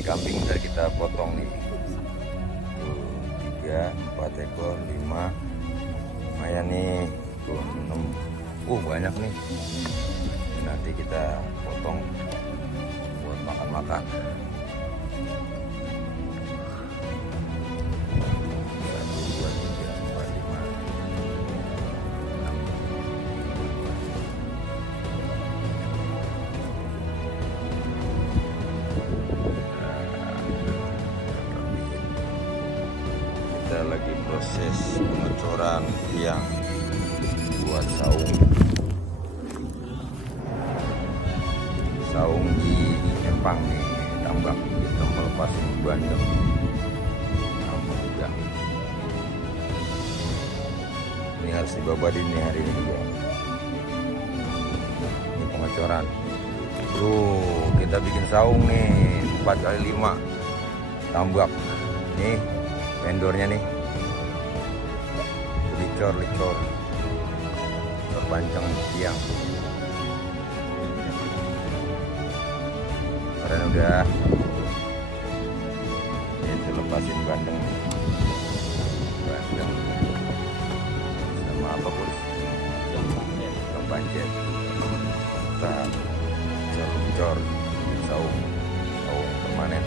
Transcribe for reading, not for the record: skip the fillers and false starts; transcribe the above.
Ini kambing dari kita potong nih. Tuh, 3, 4 ekor, 5. Lumayan nih. Tuh, 6. Banyak nih. Ini nanti kita potong buat makan-makan. 1, 2, 3, 4, 5, 6. Kita lagi proses pengecoran tiang buat saung di Empang nih, tambak. Kita melepasin bandeng sama udang. Ini harus dibabadin nih hari ini juga. Ini pengecoran. Tuh, kita bikin saung nih 4x5 tambak. Nih vendornya nih, licor terpancang tiang. Keren udah. Itu lepasin bandeng sama apa pun yang pancet. Kita licor saung permanen.